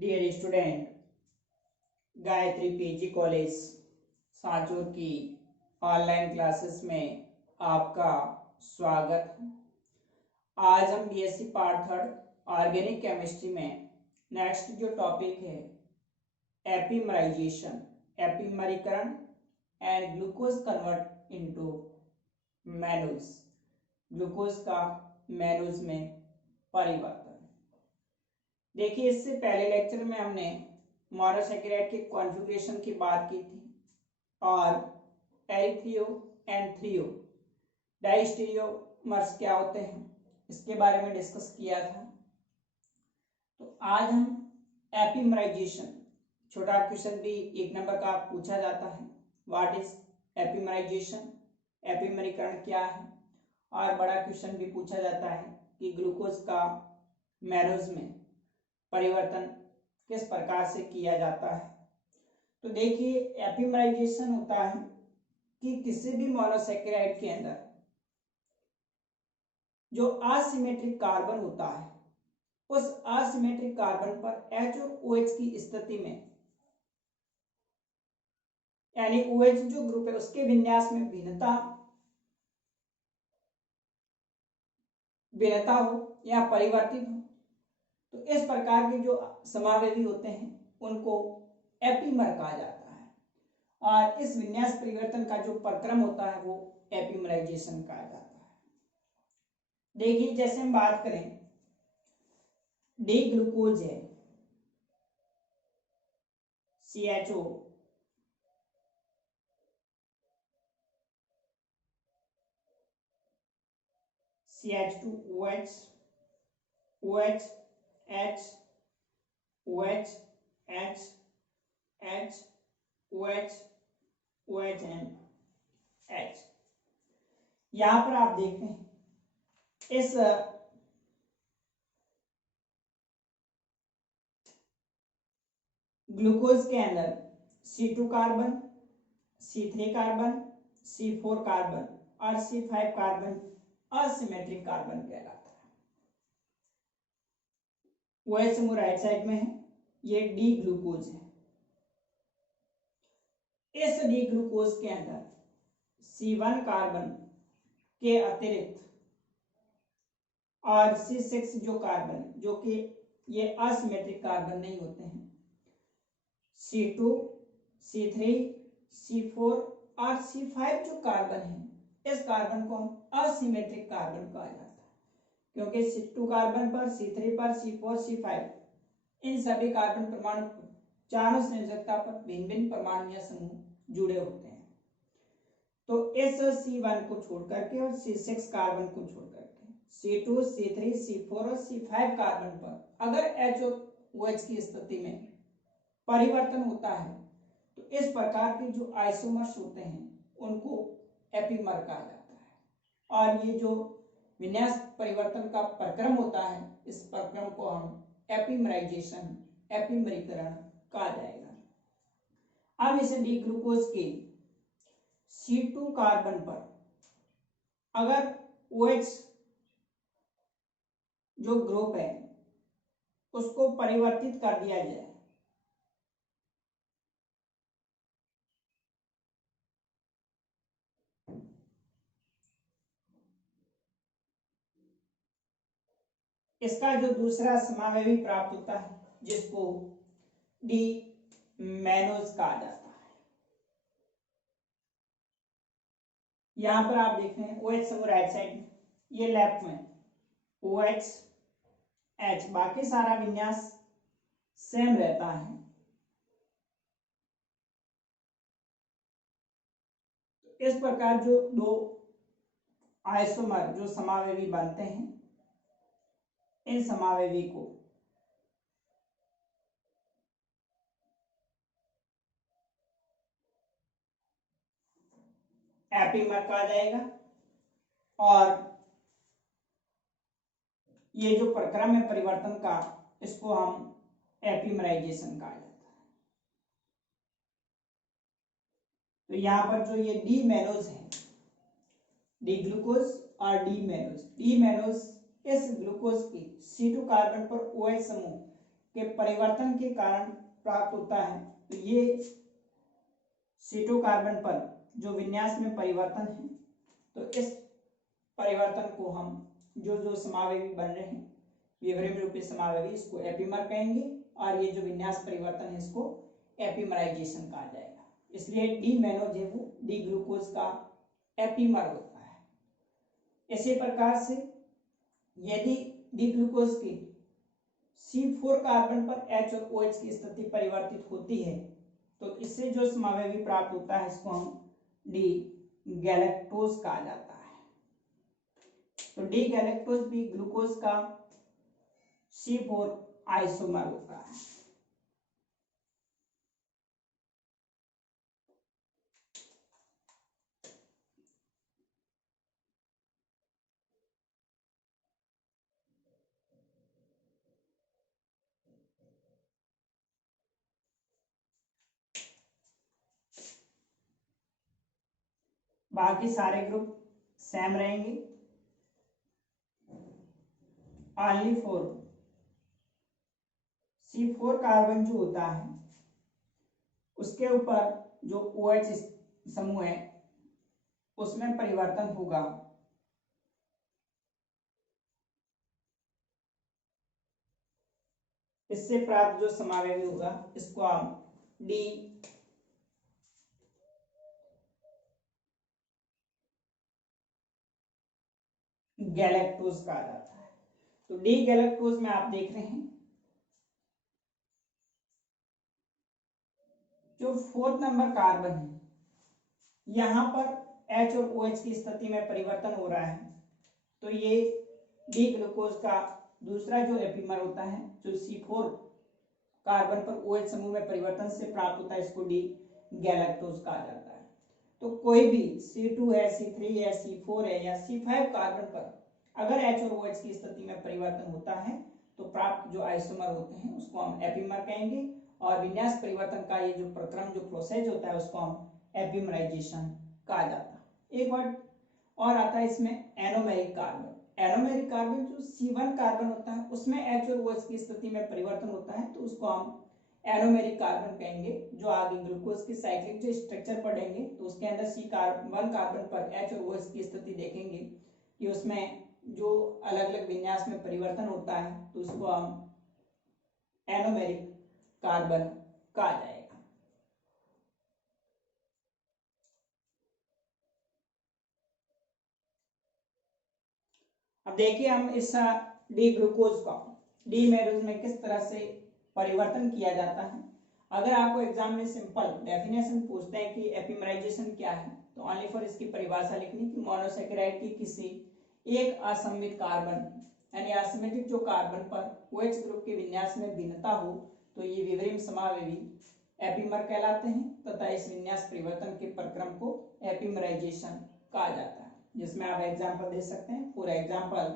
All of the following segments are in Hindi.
Dear student, Gayatri PG college Sanchore की ऑनलाइन क्लासेस में आपका स्वागत है। आज हम BSc part third organic chemistry में नेक्स्ट जो टॉपिक है एपिमराइजेशन, एपिमरीकरण and glucose convert into mannose, glucose का मैनूज में परिवर्तन। देखिए, इससे पहले लेक्चर में हमने मोनोसैकेराइड के कॉन्फ़िगरेशन की बात की थी और एरिथ्रियो एंड थ्रियो डाइस्टेरियोमर्स क्या होते हैं इसके बारे में डिस्कस किया था। तो आज हम एपिमराइजेशन, छोटा क्वेश्चन भी 1 नंबर का पूछा जाता है, व्हाट इज एपिमराइजेशन, एपिमरीकरण क्या है, और बड़ा क्वेश्चन भी पूछा जाता है कि ग्लूकोज का मैनूज में परिवर्तन किस प्रकार से किया जाता है। तो देखिए, एपिमराइजेशन होता है कि किसी भी मोनोसैकेराइड के अंदर जो असिमेट्रिक कार्बन होता है उस असिमेट्रिक कार्बन पर H और OH की स्थिति में, यानी OH जो ग्रुप है उसके विन्यास में भिन्नता हो या परिवर्तित हो, तो इस प्रकार के जो समावेवी होते हैं उनको एपिमर कहा जाता है और इस विन्यास परिवर्तन का जो प्रक्रम होता है वो एपिमराइजेशन कहा जाता है। देखिए, जैसे हम बात करें डी ग्लूकोज है CHO, CH2OH, OH, H, OH, H, H, OH, OH and H। यहां पर आप देखते हैं इस ग्लूकोज के अंदर C2 carbon, C3 carbon, C4 carbon और C5 कार्बन असिमेट्रिक कार्बन कहलाता है। OH समूह राइट साइड में है, ये डी ग्लूकोज है। इस डी ग्लूकोज के अंदर C1 कार्बन के अतिरिक्त और C6 जो कार्बन, जो कि ये असिमेट्रिक कार्बन नहीं होते हैं, C2, C3, C4 और C5 जो कार्बन है इस कार्बन को हम असिमेट्रिक कार्बन कहा जाता है, क्योंकि C2 कार्बन पर, C3 पर, C4, C5 इन सभी कार्बन परमाणु चारों संयोजकता पर भिन्न भिन्न परमाणु या समूह जुड़े होते हैं। तो इस C1 को छोड़ करके और C6 कार्बन को छोड़ करके C2, C3, C4 और C5 कार्बन पर अगर H और OH की स्थिति में परिवर्तन होता है तो इस प्रकार के जो आइसोमर्स होते हैं उनको एपिमर कहा जाता है और ये जो विन्यास परिवर्तन का प्रक्रम होता है इस प्रक्रम को हम एपिमराइजेशन, एपिमरीकरण कहा जाएगा। अब इसे डी ग्लूकोज के C2 कार्बन पर अगर OH जो ग्रुप है उसको परिवर्तित कर दिया जाए इसका जो दूसरा समावेवी प्राप्त होता है जिसको डी मैनोज कहा जाता है। यहां पर आप देख रहे हैं OH समूह राइट साइड, ये लेफ्ट में OH, H, बाकी सारा विन्यास सेम रहता है। इस प्रकार जो दो आइसोमर जो समावेवी बनते हैं इन समावेवी को एपिमर कहा जाएगा और ये जो प्रक्रम है परिवर्तन का इसको हम एपिमराइजेशन कहा जाता है। तो यहां पर जो ये डी मैनोज है, डी ग्लूकोज और डी मैनोज इस ग्लूकोज की C2 कार्बन पर OH समूह के परिवर्तन के कारण प्राप्त होता है। तो ये सीटोकार्बन पर जो विन्यास में परिवर्तन है, तो इस परिवर्तन को हम जो जो समावेवी बन रहे हैं विवरण रूपी समावेवी, इसको एपीमर कहेंगे, और ये जो विन्यास परिवर्तन है इसको एपीमराइजेशन कहा जाएगा। इसलिए डी मैनोज है वो डी ग्लूकोज का एपीमर होता है। इसी प्रकार से यदि डी ग्लूकोज की C4 कार्बन पर H और OH की स्थिति परिवर्तित होती है, तो इससे जो समावेवी प्राप्त होता है इसको हम डी गैलेक्टोज कहा जाता है। तो डी गैलेक्टोज भी ग्लूकोज का C4 आइसोमर होता है। बाकी सारे ग्रुप सेम रहेंगे, ओनली फॉर C4 कार्बन जो होता है उसके ऊपर जो OH समूह है उसमें परिवर्तन होगा। इससे प्राप्त जो समावेवी होगा इसको हम डी गैलेक्टोज कहा जाता है। तो डी गैलेक्टोज में आप देख रहे हैं जो 4th नंबर कार्बन है, यहां पर H और OH की स्थिति में परिवर्तन हो रहा है, तो ये डी ग्लूकोज का दूसरा जो एपीमर होता है जो C4 कार्बन पर OH समूह में परिवर्तन से प्राप्त होता है, इसको डी गैलेक्टोज कहा जाता है। तो कोई भी C2 है, C3 है, C4 है या C5 कार्बन पर अगर H और OH की स्थिति में परिवर्तन होता है तो प्राप्त जो आइसोमर होते हैं उसको हम एपीमर कहेंगे, और विन्यास परिवर्तन का ये जो प्रक्रम जो प्रोसेस होता है उसको हम एपीमराइजेशन कहा जाता है। एक वर्ड और आता है इसमें एनोमेरिक कार्बन। एनोमेरिक कार्बन जो C1 कार्बन होता है उसमें H और OH की स्थिति में परिवर्तन होता है, तो उसको हम एनोमेरिक कार्बन कहेंगे। जो आगे ग्लूकोज की साइक्लिक जो स्ट्रक्चर पढ़ेंगे तो उसके अंदर C1 कार्बन पर H और OH की स्थिति देखेंगे कि उसमें जो अलग अलग विन्यास में परिवर्तन होता है, तो उसको हम एनोमेरिक कार्बन कहा जाएगा। अब देखिए हम इस डी ग्लूकोज का डी मैनोज में किस तरह से परिवर्तन किया जाता है। अगर आपको एग्जाम में सिंपल डेफिनेशन पूछते हैं कि एपीमराइजेशन क्या है, तो ओनली फॉर इसकी परिभाषा लिखनी कि मोनोसेकेराइड की किसी एक असममित कार्बन यानी असिमेट्रिक जो कार्बन पर OH ग्रुप के विन्यास में भिन्नता हो, तो ये विवरिम समावेवी एपीमर कहलाते हैं तथा इस विन्यास परिवर्तन के प्रक्रम को एपीमराइजेशन कहा जाता है। जिसमें आप एग्जांपल दे सकते हैं। फॉर एग्जांपल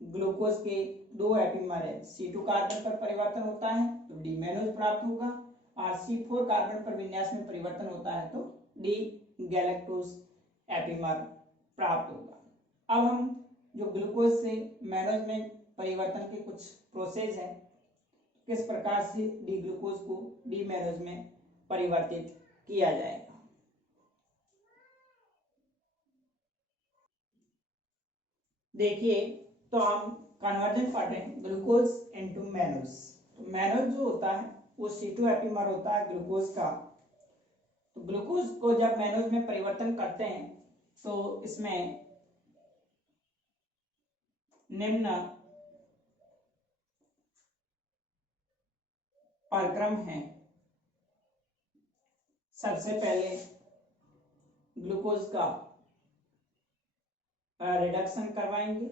ग्लूकोज के दो एपीमर है, C2 कार्बन पर परिवर्तन होता है तो डी मैनोज प्राप्त होगा, और C4 कार्बन पर विन्यास में परिवर्तन होता है तो डी गैलेक्टोज एपीमर प्राप्त होगा। अब हम जो ग्लूकोज से मैनोज में परिवर्तन के कुछ प्रोसेस है, किस प्रकार से डी ग्लूकोज को डी मैनोज में परिवर्तित किया जाएगा। देखिए तो हम कन्वर्जन पढ़ रहे हैं ग्लूकोज इनटू मैनोज। तो मैनोज जो होता है वो C2 एपीमर होता है ग्लूकोज का। तो ग्लूकोज को जब मैनोज में परिवर्तन करते हैं तो इसमें निम्न प्रक्रम है। सबसे पहले ग्लूकोज का रिडक्शन करवाएंगे,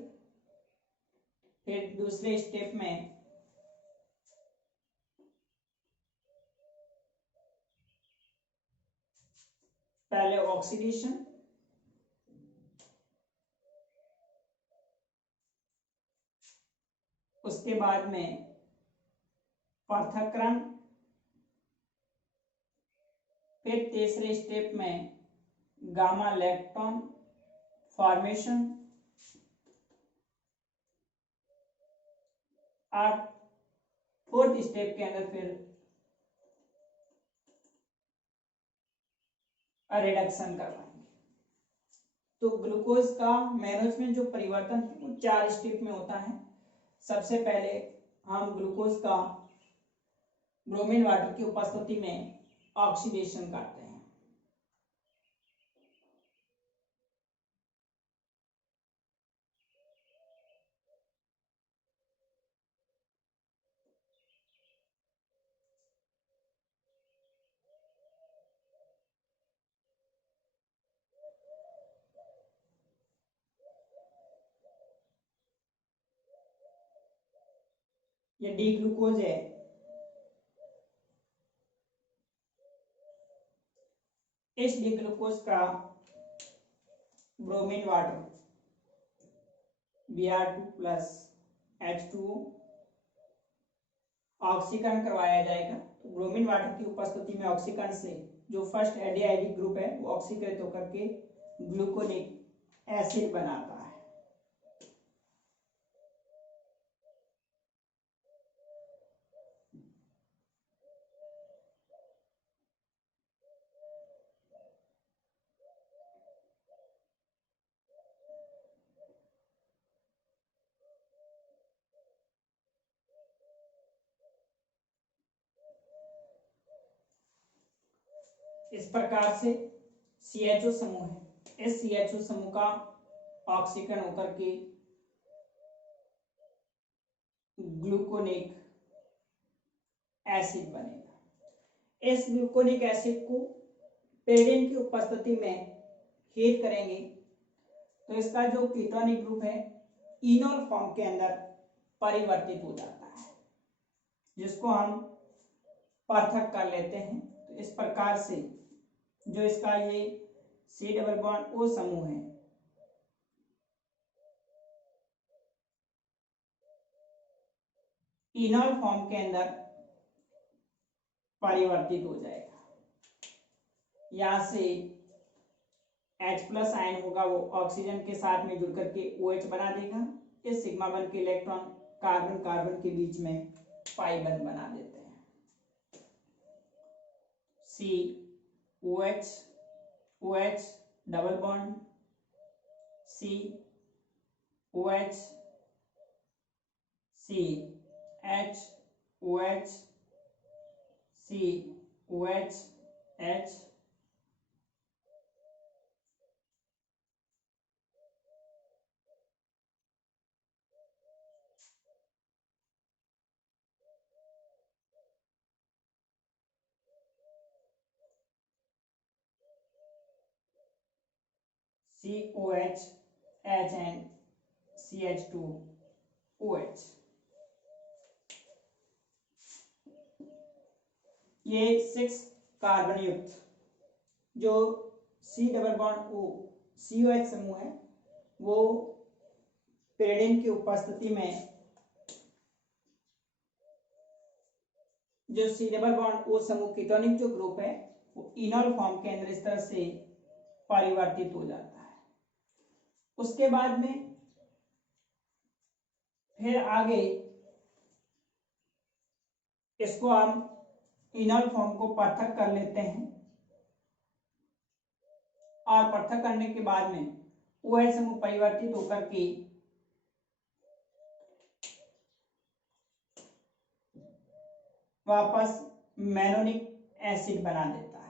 फिर दूसरे स्टेप में पहले ऑक्सीडेशन, उसके बाद में पृथक्करण, फिर तीसरे स्टेप में गामा लैक्टोन फॉर्मेशन, और फोर्थ स्टेप के अंदर फिर रिडक्शन करवाएंगे। तो ग्लूकोज का मैनेजमेंट जो परिवर्तन है वो 4 स्टेप में होता है। सबसे पहले हम ग्लूकोज का ब्रोमीन वाटर की उपस्थिति में ऑक्सीडेशन करते हैं। ये डी ग्लूकोज है। इस डी ग्लूकोज का bromine water Br2 plus H2O ऑक्सीकरण करवाया जाएगा। तो ब्रोमीन वाटर की उपस्थिति में ऑक्सीकरण से जो फर्स्ट एडियाइडिक ग्रुप है वो ऑक्सीकृत होकर के ग्लूकोनिक एसिड बनाता है। इस प्रकार से CHO समूह है, इस CHO समूह का ऑक्सीकरण होकर के ग्लूकोनिक एसिड बनेगा। इस ग्लूकोनिक एसिड को पेरिन की उपस्थिति में हीट करेंगे तो इसका जो कीटोनिक ग्रुप है इनोल फॉर्म के अंदर परिवर्तित हो जाता है, जिसको हम पृथक कर लेते हैं। तो इस प्रकार से जो इसका ये C+O समूह है इनोल फॉर्म के अंदर परिवर्तित हो जाएगा। यहां से H+ आयन होगा वो ऑक्सीजन के साथ में जुड़ करके OH बना देगा। इस सिग्मा बन के इलेक्ट्रॉन कार्बन कार्बन के बीच में पाई बंध बना देते हैं। COH OH double bond COH CH OH COH H COH H and CH2OH। ये 6 कार्बन युक्त जो C+O COH समूह है वो पेरिन की उपस्थिति में जो C+O समूह कीटोनिक जो ग्रुप है वो इनोल फॉर्म के अंदर इस तरह से परिवर्तित हो जाता है। उसके बाद में फिर आगे इसको हम इनोल फॉर्म को पृथक कर लेते हैं और पृथक करने के बाद में OH समूह परिवर्तित होकर के वापस मैनोनिक एसिड बना देता है।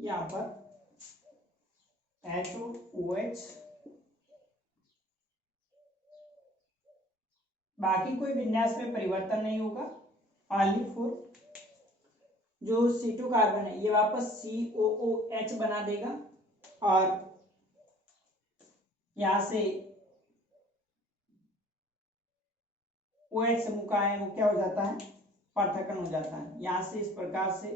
यहाँ पर HOOH, बाकी कोई विन्यास में परिवर्तन नहीं होगा। ओनली फॉर जो C2 कार्बन है ये वापस COOH बना देगा और यहां से OH समूह का है वो क्या हो जाता है, पृथक्करण हो जाता है। यहां से इस प्रकार से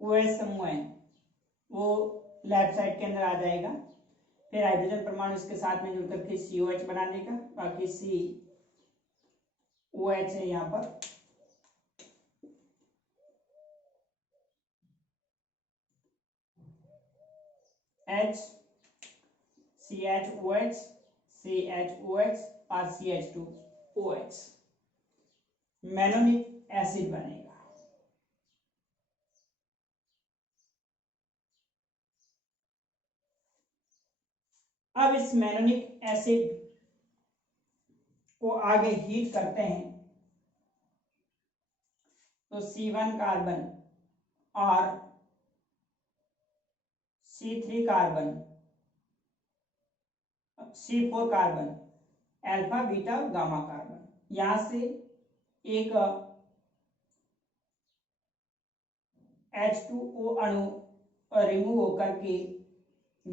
OH समूह है वो लेफ्ट साइड के अंदर आ जाएगा। फिर हाइड्रोजन परमाणु इसके साथ में जुड़ करके COH बना देगा, बाकी COH है यहाँ पर। H CHOH CHOH और CH2OH मैनोनिक एसिड बनेगा। अब इस मैनोनिक एसिड को आगे हीट करते हैं तो C1 कार्बन और C3 carbon, C4 carbon, alpha beta gamma carbon, यहां से एक H2O अणु रिमूव होकर के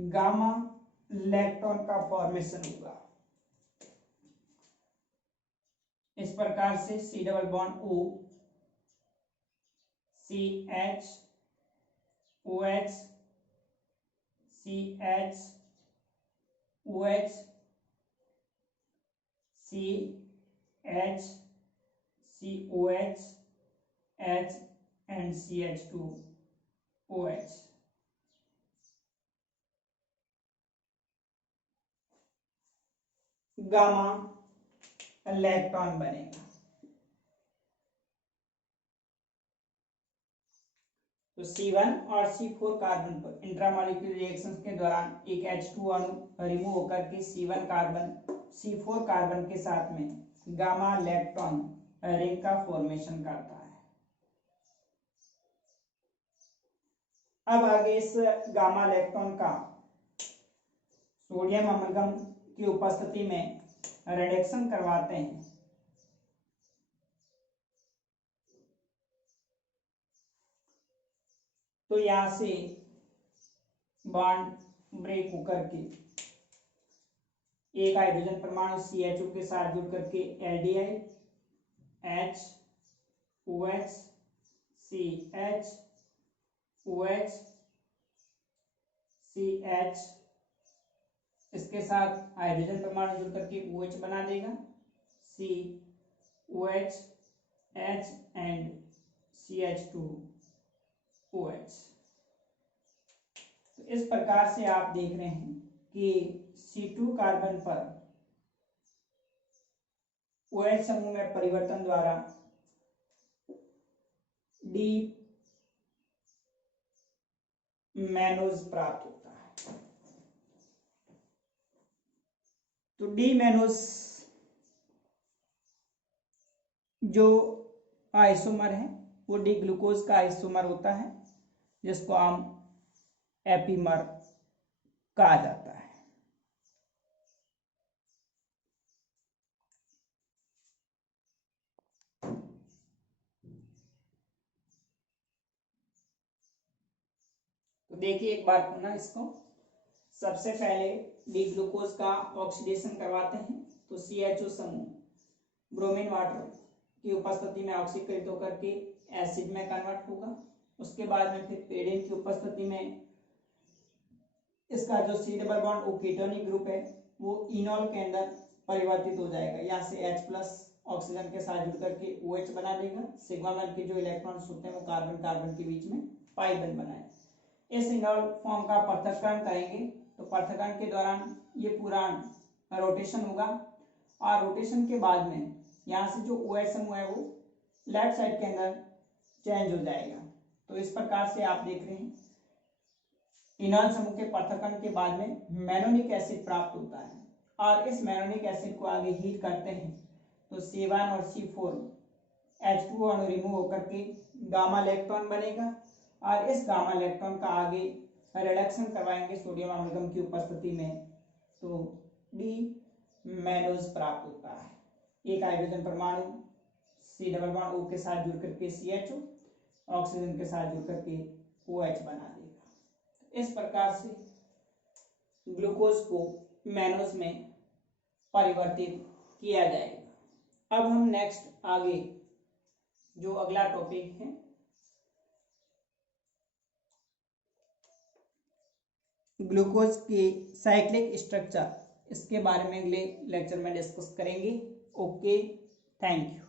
गामा इलेक्ट्रॉन का फॉर्मेशन होगा। इस प्रकार से C double bond O CH OH CH OH CH COH H and CH2OH gamma electron बनेगा। तो C1 और C4 कार्बन पर इंट्रामॉलिक्यूलर रिएक्शंस के दौरान एक H2 अणु रिमूव होकर के C1 कार्बन C4 कार्बन के साथ में गामा इलेक्ट्रॉन रिंग का फॉर्मेशन करता है। अब आगे इस गामा इलेक्ट्रॉन का सोडियम अमलगम की उपस्थिति में रिडक्शन करवाते हैं। तो यहां से बॉन्ड ब्रेक होकर के एक हाइड्रोजन परमाणु CHO के साथ जुड़ करके एल्डिहाइड HOH CH CH इसके साथ हाइड्रोजन परमाणु जुड़ करके OH बना देगा, COH H एंड CH2OH। तो इस प्रकार से आप देख रहे हैं कि C2 कार्बन पर OH समूह में परिवर्तन द्वारा डी मैनोज प्राप्त होता है। तो डी मैनोज जो आइसोमर है वो डी ग्लूकोज का आइसोमर होता है जिसको हम एपीमर कहा जाता है। तो देखिए एक बार पुनः इसको, सबसे पहले डी ग्लूकोज का ऑक्सीडेशन करवाते हैं तो CHO समूह ब्रोमीन वाटर की उपस्थिति में ऑक्सीकृत होकर के एसिड में कन्वर्ट होगा। उसके बाद में फिर पेरिन की उपस्थिति में इसका जो C double bond O ketonic group है वो इनॉल के अंदर परिवर्तित हो जाएगा। यहाँ से H प्लस ऑक्सीजन के साथ जुड़ करके OH बना देगा। सिग्मा मेल के जो इलेक्ट्रॉन्स होते हैं वो कार्बन कार्बन के बीच में पाई बंध बनाए। इस इनॉल फॉर्म का पृथक्करण करेंगे तो पृथक्करण के दौरान ये पूरा रोटेशन होगा और रोटेशन के बाद में यहाँ से जो OH समूह है वो लेफ्ट साइड के अंदर चेंज हो जाएगा। तो इस प्रकार से आप देख रहे हैं इनॉल समूह के पृथक्करण के बाद में मैनोनिक एसिड प्राप्त होता है और इस मैनोनिक एसिड को आगे हीट करते हैं तो C1 और C4 H2 अणु रिमूव होकर के गामा इलेक्ट्रॉन बनेगा और इस गामा इलेक्ट्रॉन का आगे रिडक्शन करवाएंगे सोडियम अम्लगम की उपस्थिति में, तो डी मैनोज प्राप्त होता है। एक हाइड्रोजन परमाणु C डबल बॉन्ड O के साथ जुड़ करके CH ऑक्सीजन के साथ जुड़ करके OH बना देगा। इस प्रकार से ग्लूकोज को मैनोज में परिवर्तित किया जाएगा। अब हम नेक्स्ट आगे जो अगला टॉपिक है ग्लूकोज के साइक्लिक स्ट्रक्चर, इसके बारे में अगले लेक्चर में डिस्कस करेंगे। Okay, thank you.